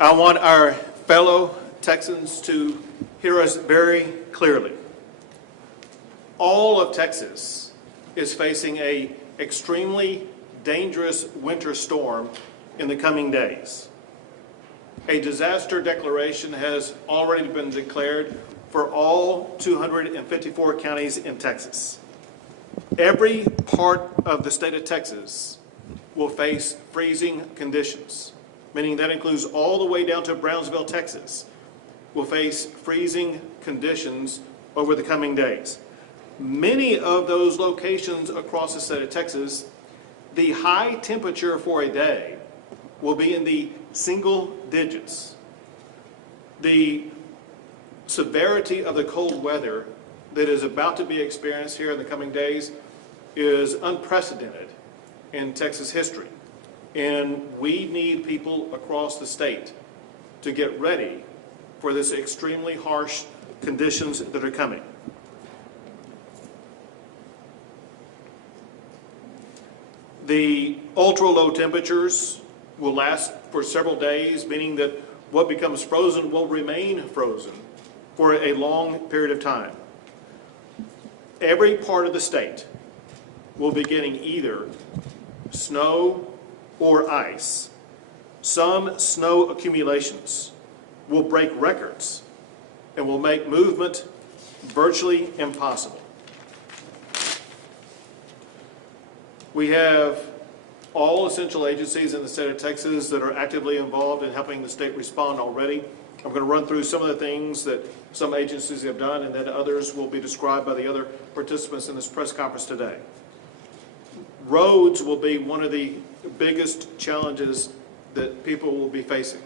I want our fellow Texans to hear us very clearly. All of Texas is facing an extremely dangerous winter storm in the coming days. A disaster declaration has already been declared for all 254 counties in Texas. Every part of the state of Texas will face freezing conditions, meaning that includes all the way down to Brownsville, Texas, will face freezing conditions over the coming days. Many of those locations across the state of Texas, the high temperature for a day will be in the single digits. The severity of the cold weather that is about to be experienced here in the coming days is unprecedented in Texas history. And we need people across the state to get ready for this extremely harsh conditions that are coming. The ultra-low temperatures will last for several days, meaning that what becomes frozen will remain frozen for a long period of time. Every part of the state will be getting either snow or ice. Some snow accumulations will break records and will make movement virtually impossible. We have all essential agencies in the state of Texas that are actively involved in helping the state respond already. I'm going to run through some of the things that some agencies have done, and then others will be described by the other participants in this press conference today. Roads will be one of the biggest challenges that people will be facing.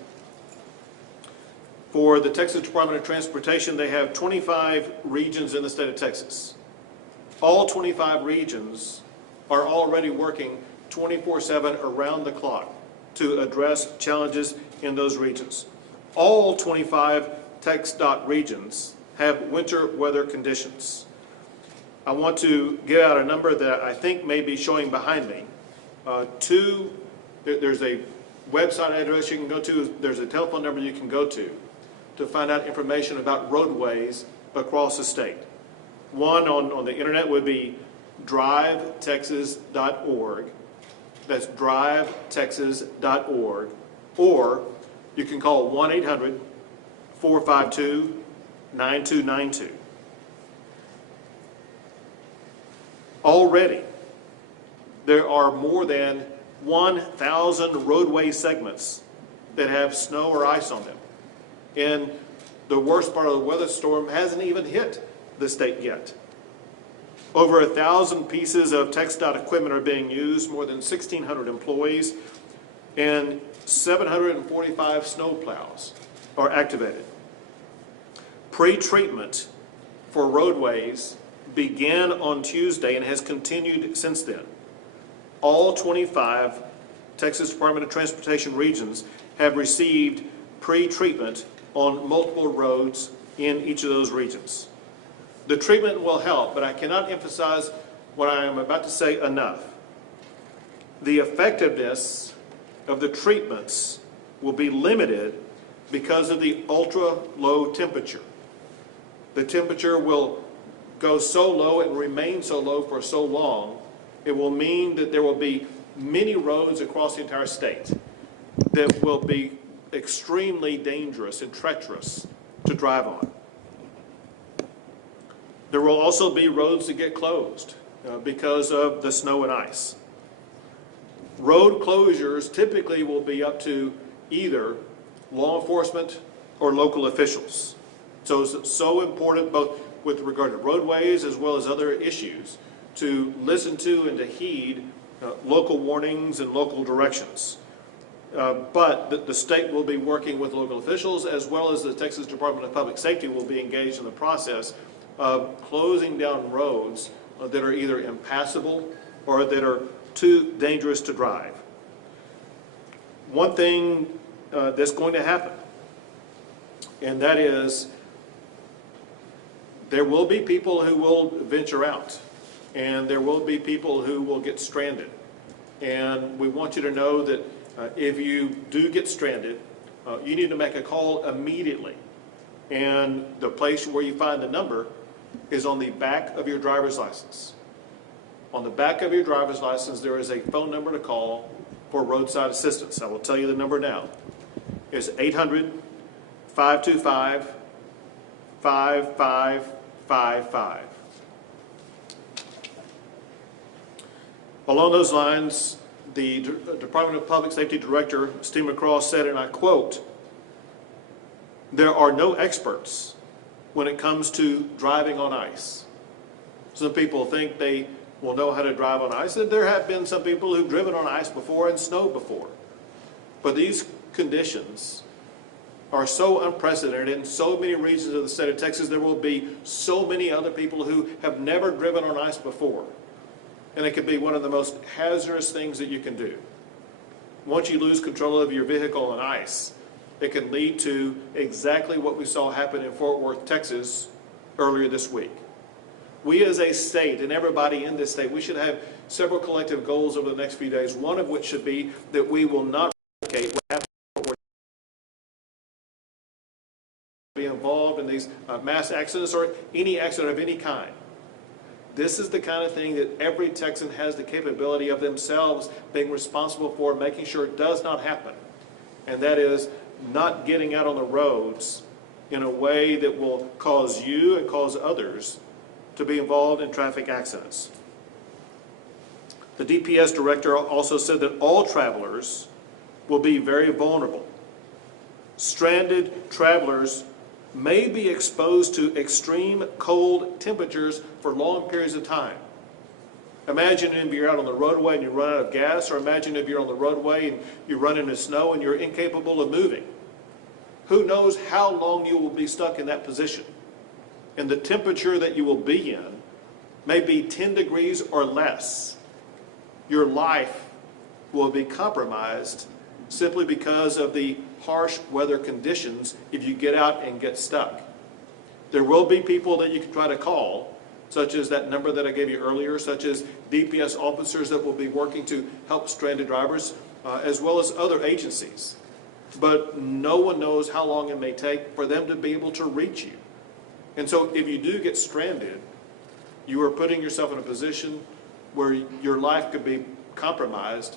For the Texas Department of Transportation, they have 25 regions in the state of Texas. All 25 regions are already working 24/7 around the clock to address challenges in those regions. All 25 TxDOT regions have winter weather conditions. I want to give out a number that I think may be showing behind me. There's a website address you can go to, there's a telephone number you can go to find out information about roadways across the state. One on the internet would be drivetexas.org. That's drivetexas.org. Or you can call 1-800-452-9292. Already, there are more than 1,000 roadway segments that have snow or ice on them. And the worst part of the weather storm hasn't even hit the state yet. Over 1,000 pieces of TxDOT equipment are being used, more than 1,600 employees, and 745 snow plows are activated. Pre-treatment for roadways began on Tuesday and has continued since then. All 25 Texas Department of Transportation regions have received pre-treatment on multiple roads in each of those regions. The treatment will help, but I cannot emphasize what I am about to say enough. The effectiveness of the treatments will be limited because of the ultra-low temperature. The temperature will go so low and remain so low for so long, it will mean that there will be many roads across the entire state that will be extremely dangerous and treacherous to drive on. There will also be roads that get closed because of the snow and ice. Road closures typically will be up to either law enforcement or local officials. So it's so important, both with regard to roadways as well as other issues, to listen to and to heed local warnings and local directions. But the state will be working with local officials, as well as the Texas Department of Public Safety will be engaged in the process of closing down roads that are either impassable or that are too dangerous to drive. One thing that's going to happen, and that is there will be people who will venture out, and there will be people who will get stranded. And we want you to know that if you do get stranded, you need to make a call immediately. And the place where you find the number is on the back of your driver's license. On the back of your driver's license, there is a phone number to call for roadside assistance. I will tell you the number now. It's 800-525-5555. Along those lines, the Department of Public Safety Director, Steve McCraw, said, and I quote, "There are no experts when it comes to driving on ice." Some people think they will know how to drive on ice, and there have been some people who've driven on ice before and snow before. But these conditions are so unprecedented in so many regions of the state of Texas. There will be so many other people who have never driven on ice before. And it can be one of the most hazardous things that you can do. Once you lose control of your vehicle on ice, it can lead to exactly what we saw happen in Fort Worth, Texas earlier this week. We as a state, and everybody in this state, we should have several collective goals over the next few days, one of which should be that we will not replicate what happened in Fort Worth, be involved in these mass accidents or any accident of any kind. This is the kind of thing that every Texan has the capability of themselves being responsible for, making sure it does not happen. And that is not getting out on the roads in a way that will cause you and cause others to be involved in traffic accidents. The DPS director also said that all travelers will be very vulnerable. Stranded travelers may be exposed to extreme cold temperatures for long periods of time. Imagine if you're out on the roadway and you run out of gas, or imagine if you're on the roadway and you run into snow and you're incapable of moving. Who knows how long you will be stuck in that position? And the temperature that you will be in may be 10 degrees or less. Your life will be compromised simply because of the harsh weather conditions if you get out and get stuck. There will be people that you can try to call, such as that number that I gave you earlier, such as DPS officers that will be working to help stranded drivers, as well as other agencies. But no one knows how long it may take for them to be able to reach you. And so if you do get stranded, you are putting yourself in a position where your life could be compromised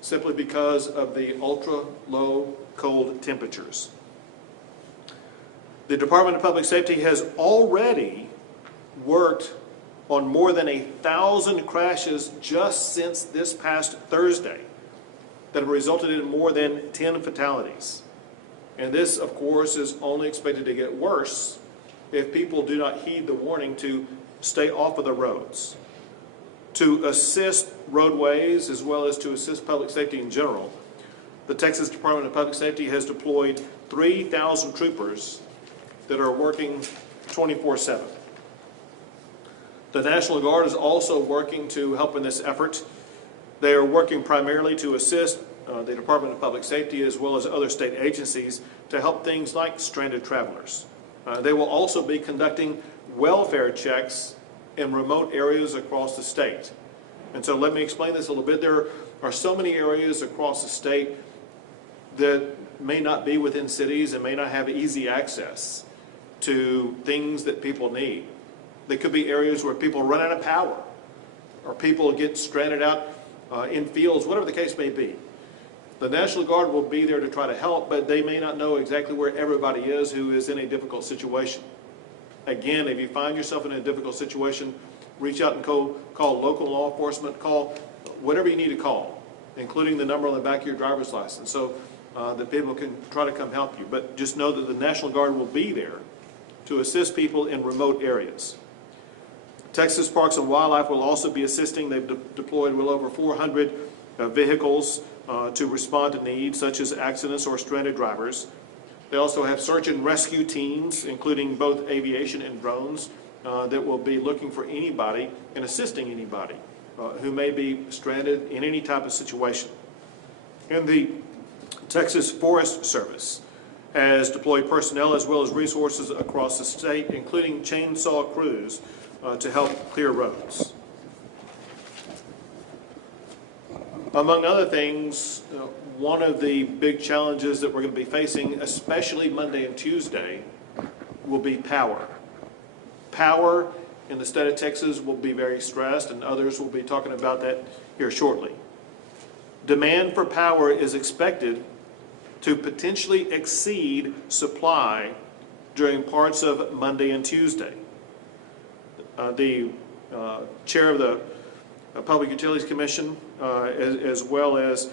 simply because of the ultra low cold temperatures. The Department of Public Safety has already worked on more than 1,000 crashes just since this past Thursday that have resulted in more than 10 fatalities. And this, of course, is only expected to get worse if people do not heed the warning to stay off of the roads. To assist roadways as well as to assist public safety in general, the Texas Department of Public Safety has deployed 3,000 troopers that are working 24/7. The National Guard is also working to help in this effort. They are working primarily to assist the Department of Public Safety as well as other state agencies to help things like stranded travelers. They will also be conducting welfare checks in remote areas across the state. And so let me explain this a little bit. There are so many areas across the state that may not be within cities and may not have easy access to things that people need. They could be areas where people run out of power or people get stranded out in fields, whatever the case may be. The National Guard will be there to try to help, but they may not know exactly where everybody is who is in a difficult situation. Again, if you find yourself in a difficult situation, reach out and call local law enforcement, call whatever you need to call, including the number on the back of your driver's license, so that people can try to come help you. But just know that the National Guard will be there to assist people in remote areas. Texas Parks and Wildlife will also be assisting. They've deployed well over 400 vehicles to respond to needs such as accidents or stranded drivers. They also have search and rescue teams, including both aviation and drones, that will be looking for anybody and assisting anybody who may be stranded in any type of situation. And the Texas Forest Service has deployed personnel as well as resources across the state, including chainsaw crews, to help clear roads. Among other things, one of the big challenges that we're going to be facing, especially Monday and Tuesday, will be power. Power in the state of Texas will be very stressed, and others will be talking about that here shortly. Demand for power is expected to potentially exceed supply during parts of Monday and Tuesday. The chair of the Public Utilities Commission, as well as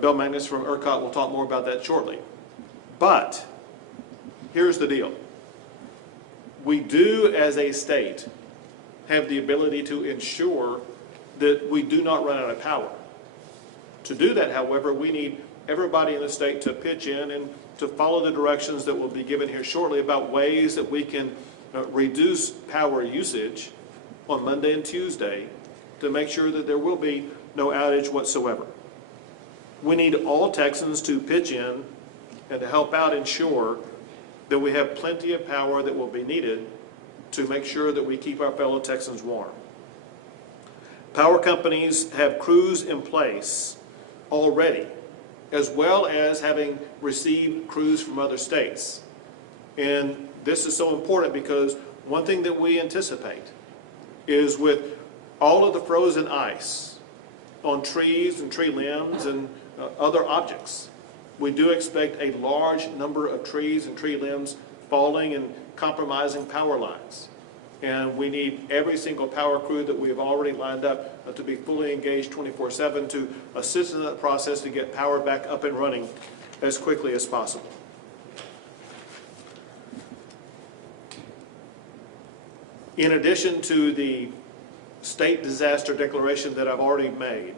Bill Magnus from ERCOT, will talk more about that shortly. But here's the deal. We do, as a state, have the ability to ensure that we do not run out of power. To do that, however, we need everybody in the state to pitch in and to follow the directions that will be given here shortly about ways that we can reduce power usage on Monday and Tuesday to make sure that there will be no outage whatsoever. We need all Texans to pitch in and to help out ensure that we have plenty of power that will be needed to make sure that we keep our fellow Texans warm. Power companies have crews in place already, as well as having received crews from other states. And this is so important because one thing that we anticipate is with all of the frozen ice on trees and tree limbs and other objects, we do expect a large number of trees and tree limbs falling and compromising power lines. And we need every single power crew that we have already lined up to be fully engaged 24/7 to assist in that process to get power back up and running as quickly as possible. In addition to the state disaster declaration that I've already made,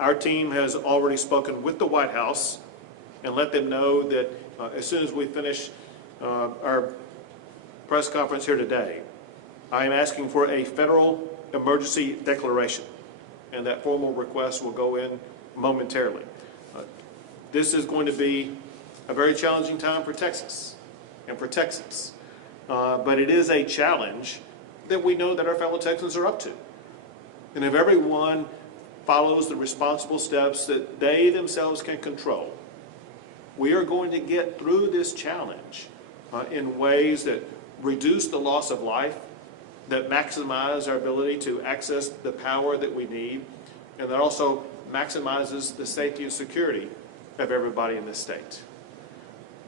our team has already spoken with the White House and let them know that as soon as we finish our press conference here today, I am asking for a federal emergency declaration, and that formal request will go in momentarily. This is going to be a very challenging time for Texas and for Texans, but it is a challenge that we know that our fellow Texans are up to. And if everyone follows the responsible steps that they themselves can control, we are going to get through this challenge in ways that reduce the loss of life, that maximize our ability to access the power that we need, and that also maximizes the safety and security of everybody in this state.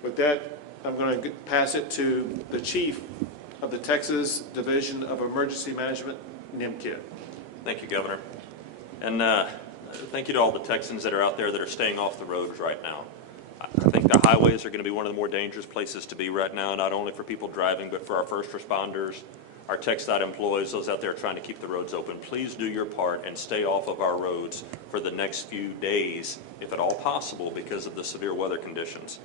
With that, I'm going to pass it to the Chief of the Texas Division of Emergency Management, NIMKID. Thank you, Governor. And thank you to all the Texans that are out there that are staying off the roads right now. I think the highways are going to be one of the more dangerous places to be right now, not only for people driving, but for our first responders, our TxDOT employees, those out there trying to keep the roads open. Please do your part and stay off of our roads for the next few days, if at all possible, because of the severe weather conditions.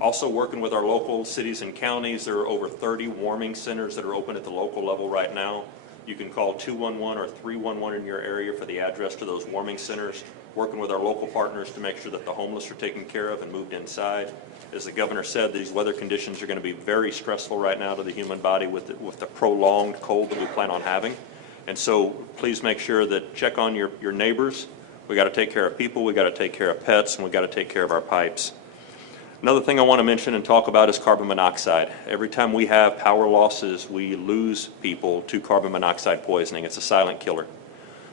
Also working with our local cities and counties, there are over 30 warming centers that are open at the local level right now. You can call 211 or 311 in your area for the address to those warming centers, working with our local partners to make sure that the homeless are taken care of and moved inside. As the governor said, these weather conditions are going to be very stressful right now to the human body with the prolonged cold that we plan on having. And so please make sure that check on your neighbors. We got to take care of people, we got to take care of pets, and we got to take care of our pipes. Another thing I want to mention and talk about is carbon monoxide. Every time we have power losses, we lose people to carbon monoxide poisoning. It's a silent killer.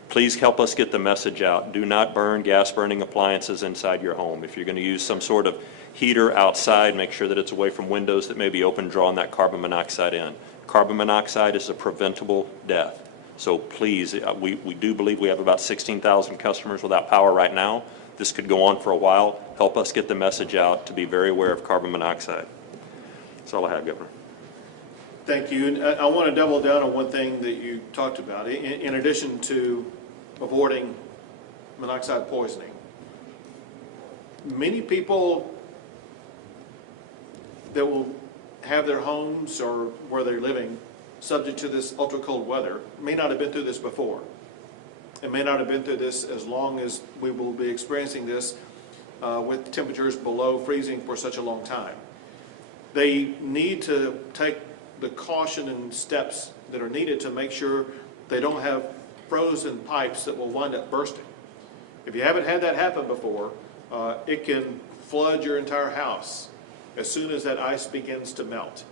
Please help us get the message out. Do not burn gas-burning appliances inside your home. If you're going to use some sort of heater outside, make sure that it's away from windows that may be open, drawing that carbon monoxide in. Carbon monoxide is a preventable death. So please, we do believe we have about 16,000 customers without power right now. This could go on for a while. Help us get the message out to be very aware of carbon monoxide. That's all I have, Governor. Thank you. And I want to double down on one thing that you talked about. In addition to avoiding monoxide poisoning, many people that will have their homes or where they're living subject to this ultra cold weather may not have been through this before. It may not have been through this as long as we will be experiencing this with temperatures below freezing for such a long time. They need to take the caution and steps that are needed to make sure they don't have frozen pipes that will wind up bursting. If you haven't had that happen before, it can flood your entire house as soon as that ice begins to melt.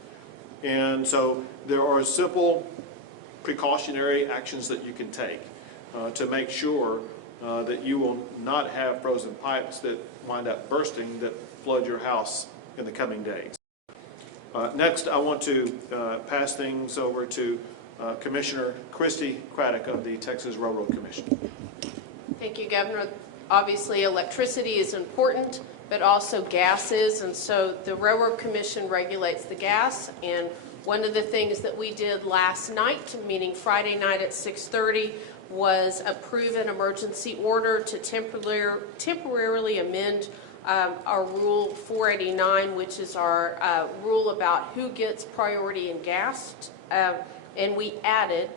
And so there are simple precautionary actions that you can take to make sure that you will not have frozen pipes that wind up bursting that flood your house in the coming days. Next, I want to pass things over to Commissioner Christy Craddock of the Texas Railroad Commission. Thank you, Governor. Obviously, electricity is important, but also gas is, and so the Railroad Commission regulates the gas. And one of the things that we did last night, meaning Friday night at 6:30, was approve an emergency order to temporarily amend our Rule 489, which is our rule about who gets priority in gas. And we added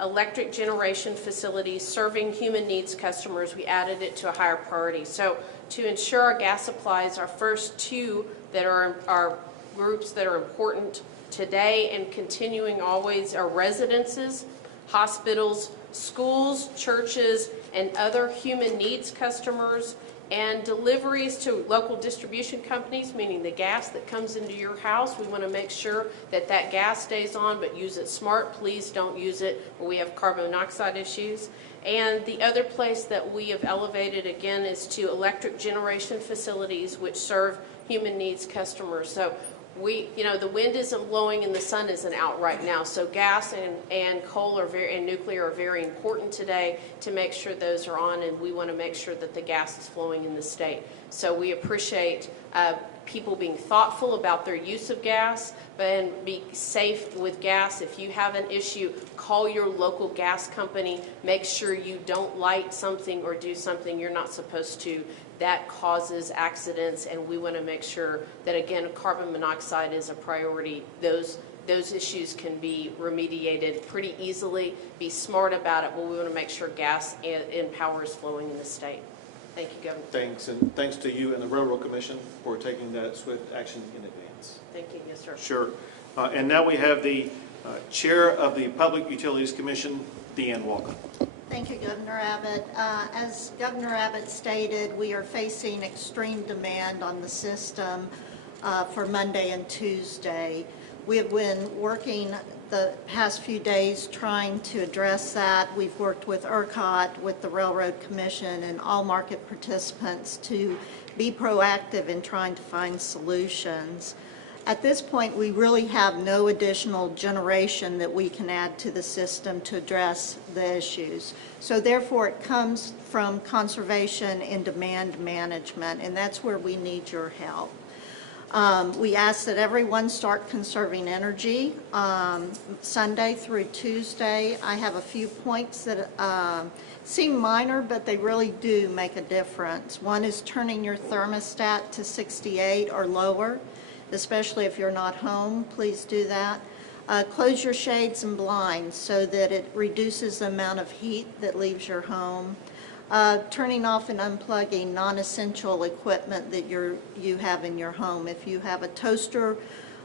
electric generation facilities serving human needs customers. We added it to a higher priority. So to ensure our gas supplies, our first two that are our groups that are important today and continuing always are residences, hospitals, schools, churches, and other human needs customers, and deliveries to local distribution companies, meaning the gas that comes into your house. We want to make sure that that gas stays on, but use it smart. Please don't use it where we have carbon monoxide issues. And the other place that we have elevated again is to electric generation facilities which serve human needs customers. So the wind isn't blowing and the sun isn't out right now. So gas and coal and nuclear are very important today to make sure those are on, and we want to make sure that the gas is flowing in the state. So we appreciate people being thoughtful about their use of gas, and be safe with gas. If you have an issue, call your local gas company. Make sure you don't light something or do something you're not supposed to. That causes accidents, and we want to make sure that, again, carbon monoxide is a priority. Those issues can be remediated pretty easily. Be smart about it, but we want to make sure gas and power is flowing in the state. Thank you, Governor. Thanks, and thanks to you and the Railroad Commission for taking that swift action in advance. Thank you. Yes, sir. Sure. And now we have the Chair of the Public Utilities Commission, Deanne Walker. Thank you, Governor Abbott. As Governor Abbott stated, we are facing extreme demand on the system for Monday and Tuesday. We have been working the past few days trying to address that. We've worked with ERCOT, with the Railroad Commission, and all market participants to be proactive in trying to find solutions. At this point, we really have no additional generation that we can add to the system to address the issues. So therefore, it comes from conservation and demand management, and that's where we need your help. We ask that everyone start conserving energy Sunday through Tuesday. I have a few points that seem minor, but they really do make a difference. One is turning your thermostat to 68 or lower. Especially if you're not home, please do that. Close your shades and blinds so that it reduces the amount of heat that leaves your home. Turning off and unplugging non-essential equipment that you have in your home. If you have a toaster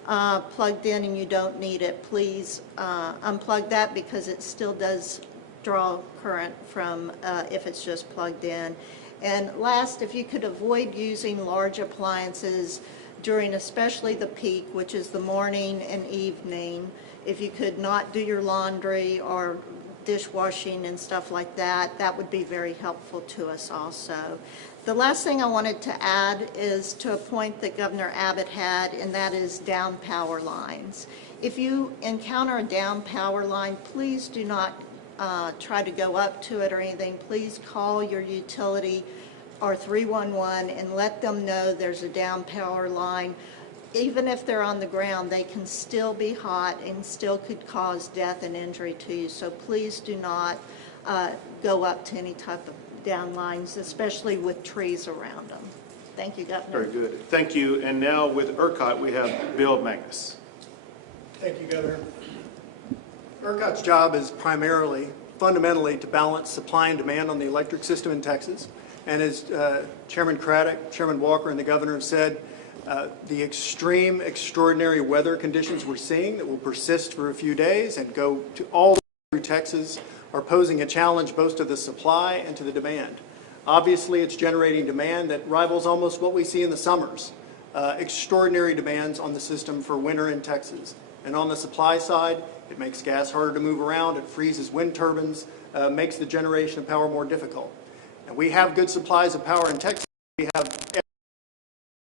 plugged in and you don't need it, please unplug that, because it still does draw current from if it's just plugged in. And last, if you could avoid using large appliances during especially the peak, which is the morning and evening. If you could not do your laundry or dishwashing and stuff like that, that would be very helpful to us also. The last thing I wanted to add is to a point that Governor Abbott had, and that is down power lines. If you encounter a down power line, please do not try to go up to it or anything. Please call your utility or 311 and let them know there's a down power line. Even if they're on the ground, they can still be hot and still could cause death and injury to you. So please do not go up to any type of down lines, especially with trees around them. Thank you, Governor. Very good. Thank you. And now with ERCOT, we have Bill Magnus. Thank you, Governor. ERCOT's job is fundamentally to balance supply and demand on the electric system in Texas. And as Chairman Craddock, Chairman Walker, and the Governor have said, the extraordinary weather conditions we're seeing that will persist for a few days and go to all through Texas are posing a challenge both to the supply and to the demand. Obviously, it's generating demand that rivals almost what we see in the summers. Extraordinary demands on the system for winter in Texas. And on the supply side, it makes gas harder to move around, it freezes wind turbines, makes the generation of power more difficult. And we have good supplies of power in Texas. We have